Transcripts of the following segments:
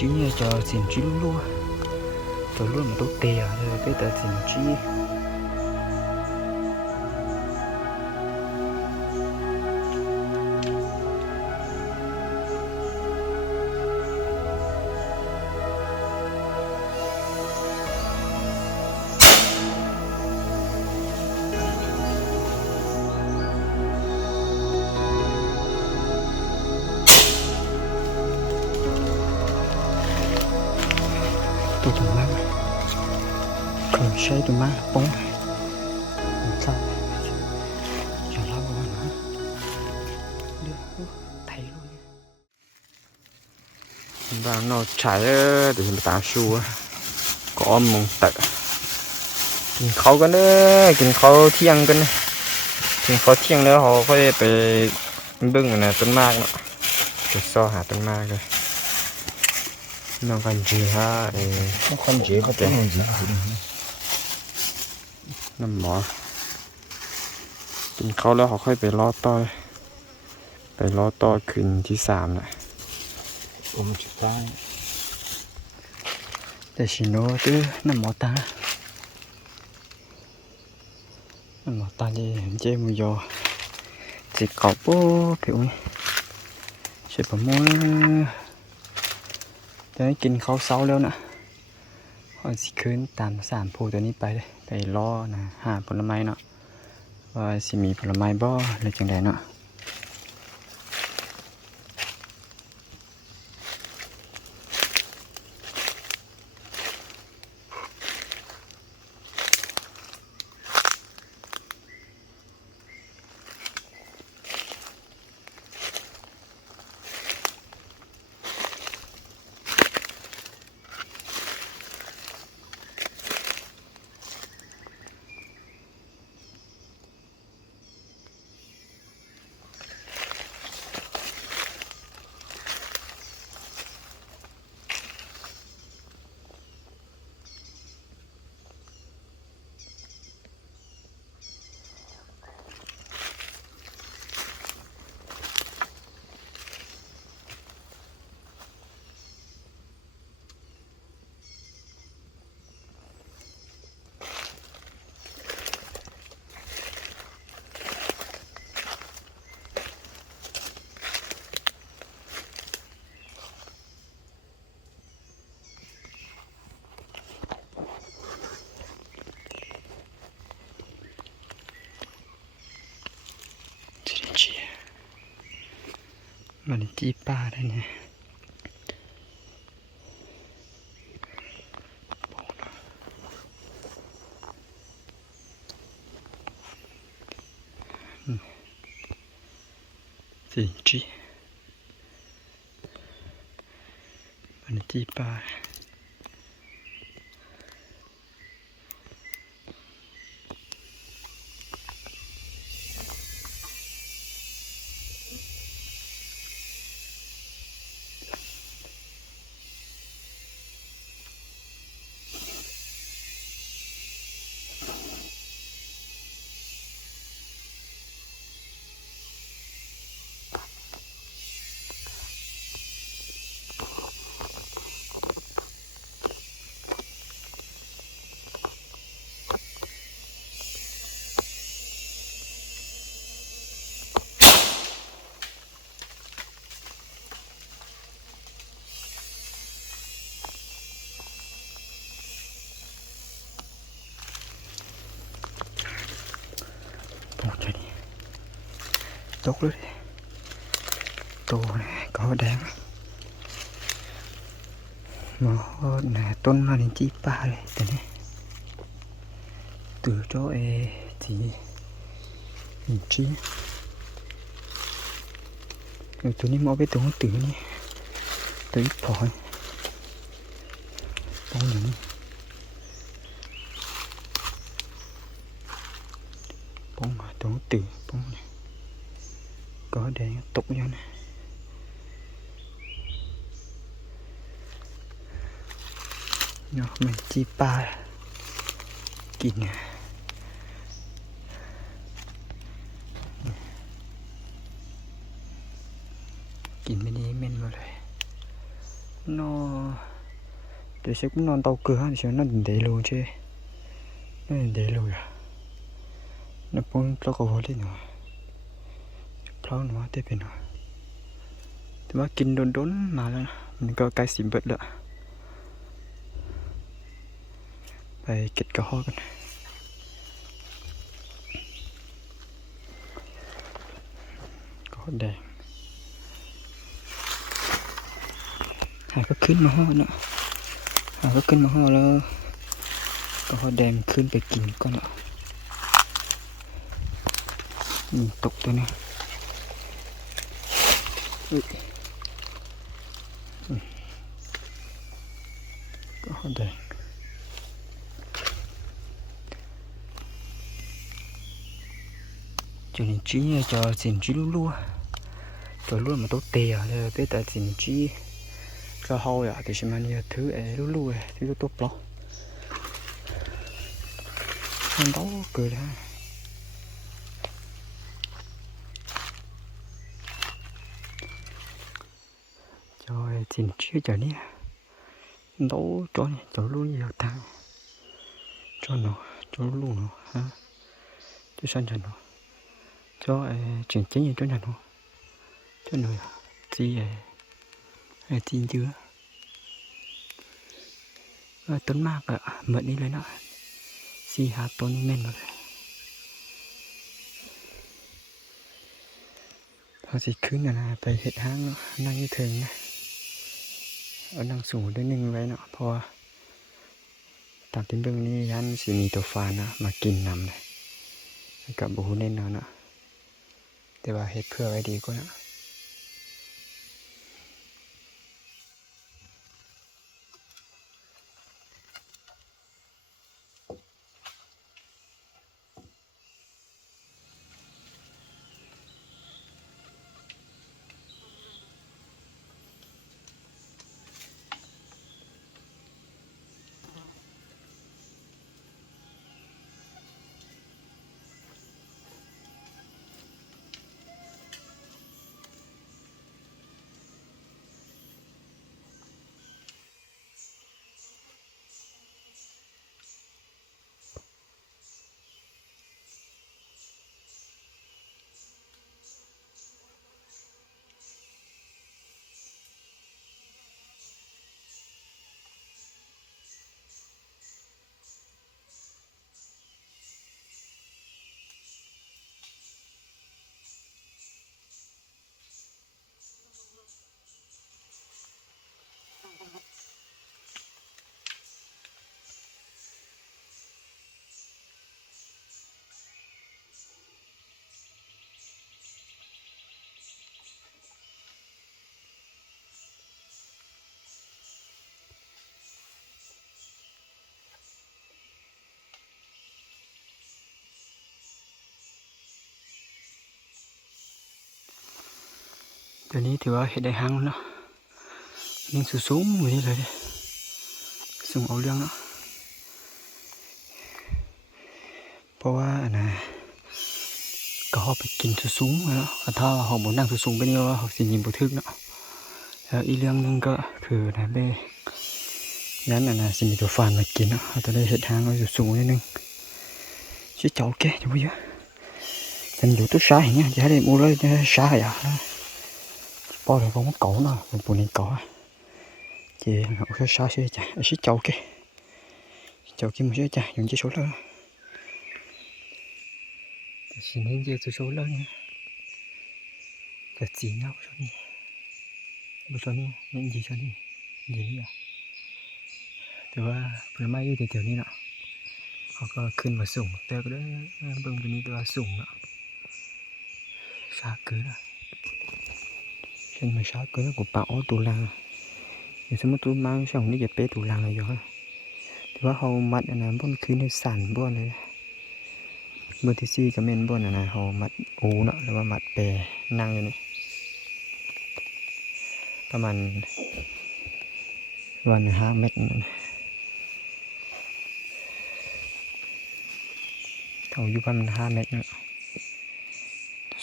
chí cho xin chí luôn tôi luôn mà tôi tè rồi cái tờ xin chí tôi tụi má không xây tụi má bóng sao cho nó vào nữa đưa thấy luôn và nó chạy để mình tạo xua có mông tệกินข้าวกันเด้อกินข้าวเที่ยงกันกินข้าวเที่ยงแล้วเขาค่อยไปเบิ่งน่ะต้นมากเนาะไปซ้อหาต้นมากเลยน้องกันจีฮะน้องกันจีเขาเป็นน้องจีน้ำหมอกินข้าวแล้วเขาค่อยไปรอต่อคืนที่3น่ะจะตายแต่ชิโนตื้อน้ำหมอตาmà ta đi chơi mùi giò chỉ có bố kiểu này sẽ phải mua đểกินข้าวเช้าแล้วนะเขาสิคืนตาม3ผู้ตัวนี้ไปรอนะหาผลไม้เนาะว่าสิมีผลไม้บ่หรือจังได๋เนาะมันจีปลาได้เนี่ยสิจีมันจีปลาtốt luôn đi tô này có đáng mà nè tôn mà đến chi ba này từ này từ chỗ e thì nhìn chi rồi tụi ní mỗi cái tụi nó từ ní tới phổi bông này bông mà tụi nó từ bông này có để tục vô nè nó mình chi ba kín nè kín bên đây men vào đây nó để sẽ cũng non tàu cửa thì nó để luôn chứ nó để luôn à nó cũng cho cầu đi nữa nó nó tiếp bên nữa thì mà kinh đốn mà là mình có cái xỉm bật nữaไปเก็บกระห้อกันกระห้อแดงหาก็ขึ้นมาห้อเนาะหาก็ขึ้นมาห้อแล้วกระห้อแดงขึ้นไปกินก่อนเนาะตกตัวนี้กระห้อแดงcho nên chỉ cho xin chỉ lúa cho lúa mà tốt tè là biết tại xin chỉ cho hậu à thì xem anh thứ lúa thứ tốt lắm anh đó cười ra cho xin chỉ cho này đấu cho luôn nhiều thằng cho nó cho luôn nó ha cho sang cho nó cho chuyển chính như chỗ nào nó cho người gì tin chưa tấn mạc mượn đi lấy nó xì hạt tôn men rồi thôi thì cứ làไปเฮ็ดห้างเนาะนั่งอยู่ถึงนะเอานั่งสูงได้นึงไว้เนาะเพราะตามที่เบิ่งนี่ยันสิมีตัวฟ้านะมากินนำเลยกับบ่ฮู้แน่นอนเนาะแต่ว่าเฮ็ดเพื่อไว้ดีกว่านะตัวนี้ถือว่าเฮ็ดได้หังเนาะยิ่งสูงๆอยู่นี่เลยสูงเอาเรื่องเนาะเพราะว่าก็เฮาไปกินสูงๆแล้วถ้าเฮาบ่นั่งสูงๆไปนี่ว่าเฮาสิยิงบ่ถึกเนาะแล้วอีกเรื่องนึงก็คือเบ้ยันสิมีตัวฟานมากินเนาะเฮาจะได้เฮ็ดหางไว้สูงๆนิดนึงสิเจ้าแก่อยู่บ่เยอะฉันอยู่ตัวซ้ายเนี่ยจะได้มูเลยซ้ายอ่ะbao giờ không có cẩu nào mình buồn nên cẩu chị nó sẽ sao sẽ chả sẽ chậu kia một sẽ chả dùng chiếc số lớn xin nên chiếc số lớn nha cái gì nhau cho đi một số đi nên gì cho đi gì àแต่ว่าผลไม้อยู่แถวๆนี้เนาะเขาก็ขึ้นมาสูงแต่ก็ได้เบิ่งตัวนี้ตัวสูงเนาะซาเกินอ่ะtrên mà sao cứ nó của bảo tủ làng thì sao mà tủ mang xong đi dẹp bé tủ làng này rồi thìว่าเขามัดอันนั้นบ่คือในสั่นบ่เลยเบอร์ที่4ก็แม่นบ่นั่นน่ะเขามัดอูเนาะหรือว่ามัดแปรนั่งอยู่นี่ประมาณวัน5เมตรนั่นเขาอยู่ประมาณ5เมตรเนาะ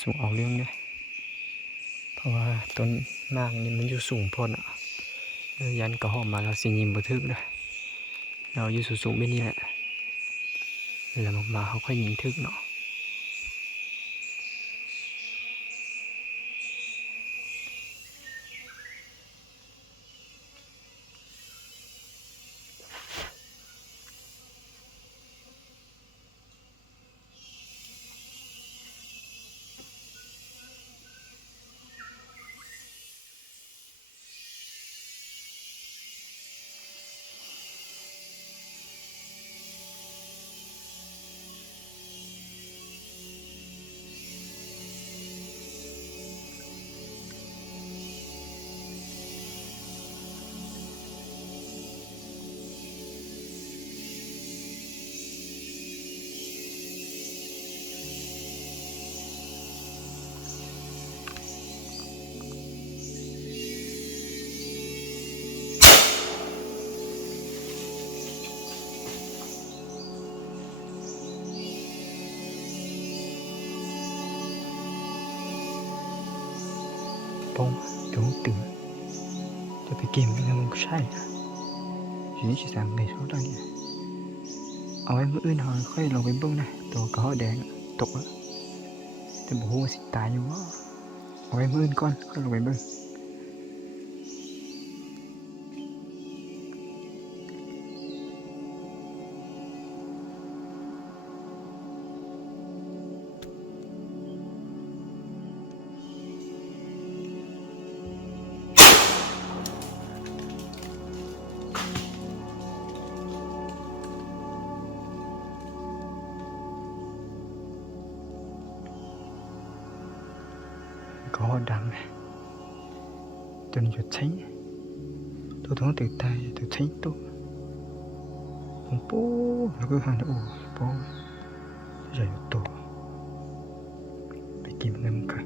สูงเอาเรื่องเด้เพราะว่าต้นมากนี่มันอยู่สูงพอน่ะยันก็หอมมาแล้วสิยิงบ่ถึกเด้อ เราอยู่สูงๆแบบนี้แหละแล้วมาเขาค่อยยิงถึกเนาะปงถึงตึงจะไปเกมกันมันก็ใช่ทีนี้จะสั่งในช่วงตอนนี้เอาไว้เมื่ออื่นเขาค่อยลงไปเบิ่งนะตัวกระเหาะแดงตกแล้วแต่บ่ฮู้ว่าสิตายอยู่บ่เอาไว้มื้ออื่นก่อนค่อยลงไปเบิ่งกระเหาะดำจนหยุดใช้ตัวท้องตื่นตายตัวใช้ตัวผมปูแล้วก็หันโอ้ปูใหญ่ตัวไปกินน้ำกัน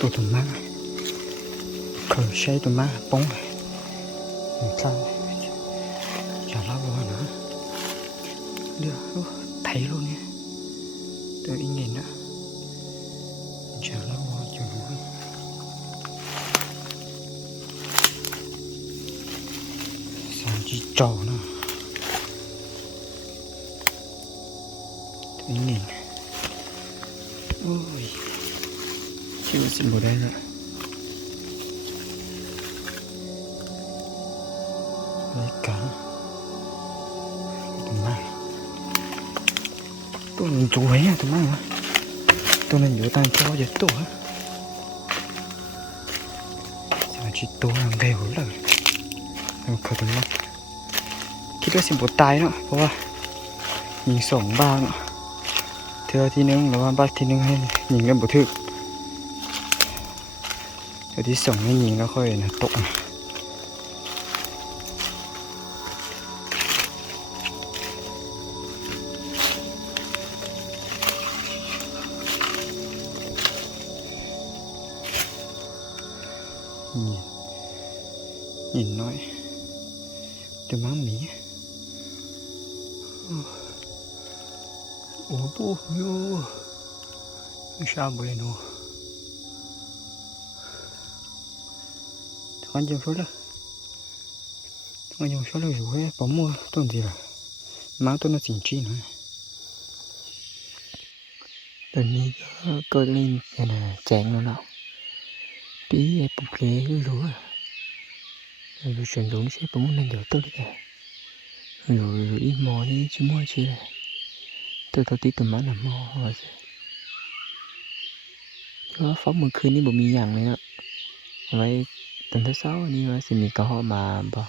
ตัวถุงมาเขาใช้ตัวมาป้องใช่อย่าเล่าว่านะเดี๋ยวไทยluôn nhaตัวอีเงินนะอย่าเล่าว่าจะรู้สามจีจ่อนะตัวอีเงินโอ้ยชื่อสิบได้ละไม่กันตัวนั้นตัวนี้ตัวไหนอะตัวนั้นวะตัวนั้นอยู่ตามท่อจะตัวสามจีตัวมันไกลหัวเลยแล้วเขาตัวนั้นคิดว่าสิบตายเนาะเพราะว่ายิงสองบ้างเนาะเธอที่นึงหรือว่าบ้านที่นึงให้ยิงแล้วบ่ถึกเธอที่สองให้ยิงแล้วค่อยนะตกnhìn nói tôi má mỉ ủa bố vô sao vậy nó con chim số đó con chim số đó rồi bỏ mua tuần gì rồi má tôi nó chỉnh chi nữa tuầnนี้ก็เล่นกันนะแจงแล้วเนาะปีไอ้ปุ๊กเล่รู้rồi chuyển đúng sẽ có một lần đầu tôi đấy rồi ít mò đi chứ mua chứ này tôi thấy tí tụi má làm mò rồi nó phóng mộtคืนนี่บ่มีอย่างเลยเนาะไว้ตอนเช้าๆนี่ว่าสิมีกระหอบมาบ่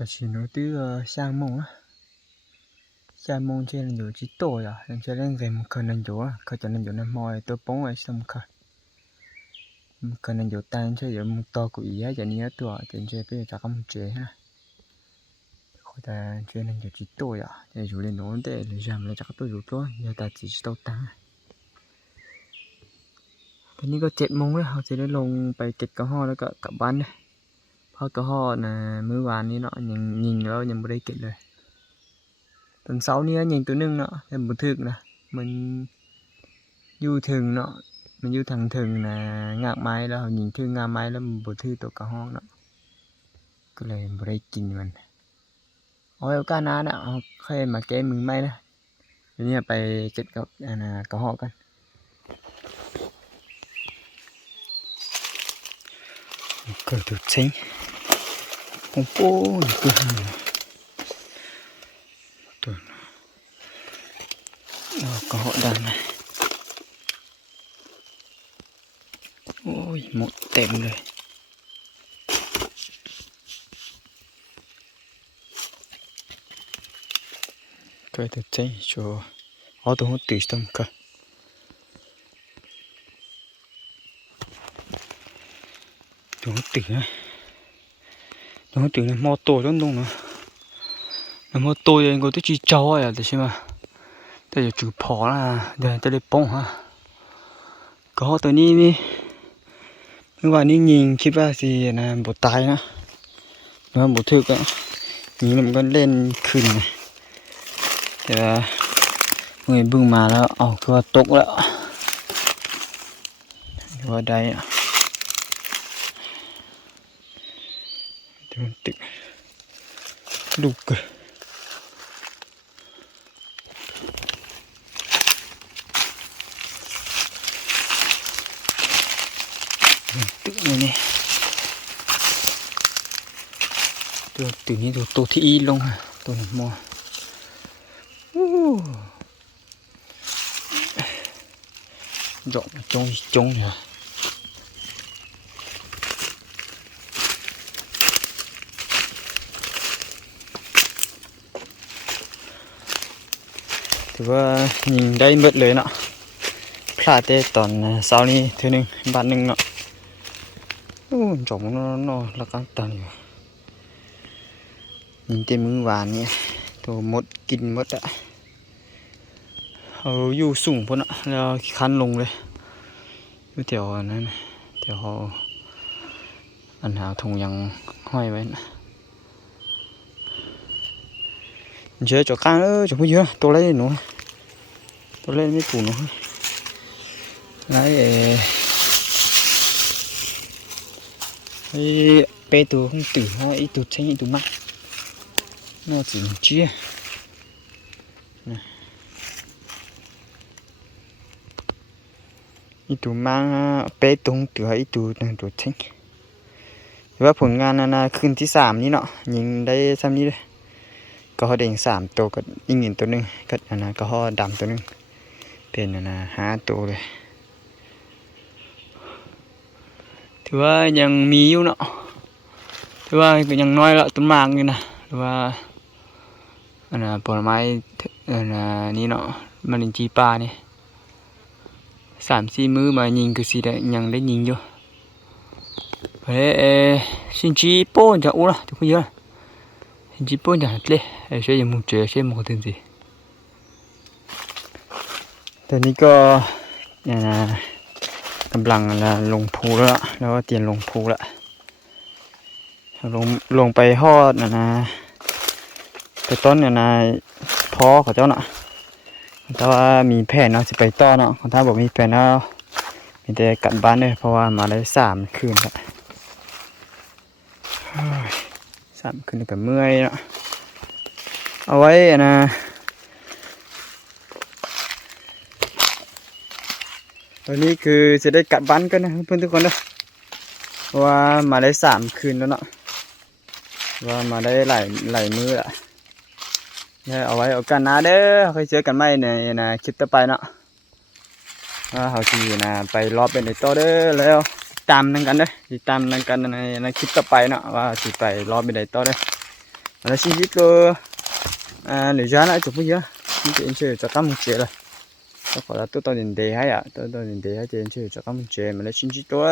ก็สิโนตื้อsang mông á sang mông trên là nhiều chỉ tổ à nên cho nên về một cần nên chỗเขาจะนั่นอยู่ในมอยตัวป้องไว้สำคัญcần nên chỗ tan cho giờ một to của ý áจะนี้ตัวจะเจไปจากคำเจฮะเขาจะเจนั่นอยู่chỉ tổ àจะอยู่ในโน้นแต่หรือจำเลยจากตัวอยู่ตัวอย่าตัดจิตตัวตาตอนนี้ก็7 โมงแล้วเขาจะได้ลงไปเก็บกระห้อแล้วก็กลับบ้านเลยเพราะกระห้อนะมื้อวานนี้เนาะยังยิงแล้วยังบ่ได้เก็บเลยตอนเช้านี้ยิงตัวนึงเนาะแต่บ่ถึกนะมันอยู่ถึงเนาะมันอยู่ทางถึงนะงากไม้แล้วยิงถึงงากไม้แล้วมันบ่ถึกตัวกระห้อเนาะก็เลยบ่ได้กินมันเอาไว้โอกาสหน้าน่ะเอาค่อยมาแก้มือใหม่นะเดี๋ยวนี้ไปเก็บกับกระห้อกันก็ดูสิโอ้โหตัวเราก็หดดันนะโอ้ยหมดเต็มเลยก็ดูสิชัวเอาตัวหัวตีสตั้งกันตัวหัวตีนะตัวหัวตีนะมอโต้ต้นตรงนะมอโต้ยังก็ต้องจีเจ้าอ่ะแต่ใช่ไหมแต่จะจุดพอละเดี๋ยวจะได้ป้องฮะก็ตัวนี้นี่เมื่อวานนี้ยิงคิดว่าสินะบ่ตายนะแล้วบ่ถึกอ่ะยิงมันก็เล่นขึ้นนะแต่ว่าเมื่อบึ้งมาแล้วเอาคือว่าตกแล้วว่าได้อ่ะมันติดลูกตึกนี่ ตัวตัวนี้ตัวที่อีลงตัวหนึ่งมัวดอกจงเนี่ยถือว่ายิงได้หมดเลยเนาะพลาดแต่ตอนเช้านี้เท่านึงบาทหนึ่งเนาะจบnó là căng tànอยู่ยิงเต็มมือหวานเนี่ยตัวมดกินมดอะเอาอยู่สูงพุ่นอะแล้วคันลงเลยอยู่แถวนั้นแถวอันหาธงยังห้อยไว้นะเจอจอกกลางจอกผู้เยอะตัวเล็กหนูตัวเล็กไม่ปูหนูไล่ไอ้เปตัวkhông tửไอ้ตัวใช้ไอ้ตัวมากnó chỉ chiaไอ้ตัวมากเปตัวkhông tửไอ้ตัวนั่นตัวใช้แต่ว่าผลงานน่ะคืนที่3นี้เนาะยิงได้ซ้ำนี้เลยก็เขาเด้ง3ตัวก็ยิงตัวนึงก็อันนั้นก็เขาดำตัวนึงเป็นอันนั้น5ตัวเลยถือว่ายังมีอยู่เนาะถือว่ายังน้อยละต้นไม้อยู่นะหรือว่าอันน่ะผลไม้อันน่ะนี่เนาะมันลินจีปลานี่3-4 มื้อมายิงคือสิได้ยังได้ยิงอยู่เฮ้สินจีโป้จะอู้ละทุกคนเยอะสินจีโป้จะเลยใช้ยังมุงเจอใช้มุงถึงสิตอนนี้ก็เนี่ยนะกำลังลงภูแล้วก็เตรียมลงภูละลงไปฮอดนะไปต้นเนี่ยนะพอเขาเจ้าเนาะแต่ว่ามีแผนเนาะจะไปต่อเนาะถ้าบอกมีแผนเนาะมีแต่กลับบ้านเลยเพราะว่ามาได้3 คืนละ3 คืนก็เมื่อยเนาะเอาไว้นะตอนนี้คือจะได้กลับบ้านกันนะเพื่อนทุกคนเนาะเพราะว่ามาได้3 คืนแล้วเนาะว่ามาได้หลายมื้อละเนี่ยเอาไว้โอกาสหน้าเด้อเคยเจอกันไหมในคลิปต่อไปเนาะเขาที่นะไปรอบเป็นในต่อเด้อแล้วตามนั่งกันเด้อติดตามนั่งกันในคลิปต่อไปเนาะว่าจะไปรอบเป็นในต่อเด้อแล้วชีวิตก็เหลือช้าหน่อยจุดพุ่งเยอะนี่จะเอ็นเชื่อจะกั้มเจเลยก็ขอรับตัวตอนเด่นเดย์ให้อ่ะตัวเด่นเดย์ให้จะเอ็นเชื่อจะกั้มเจมันเลยชีวิตตัว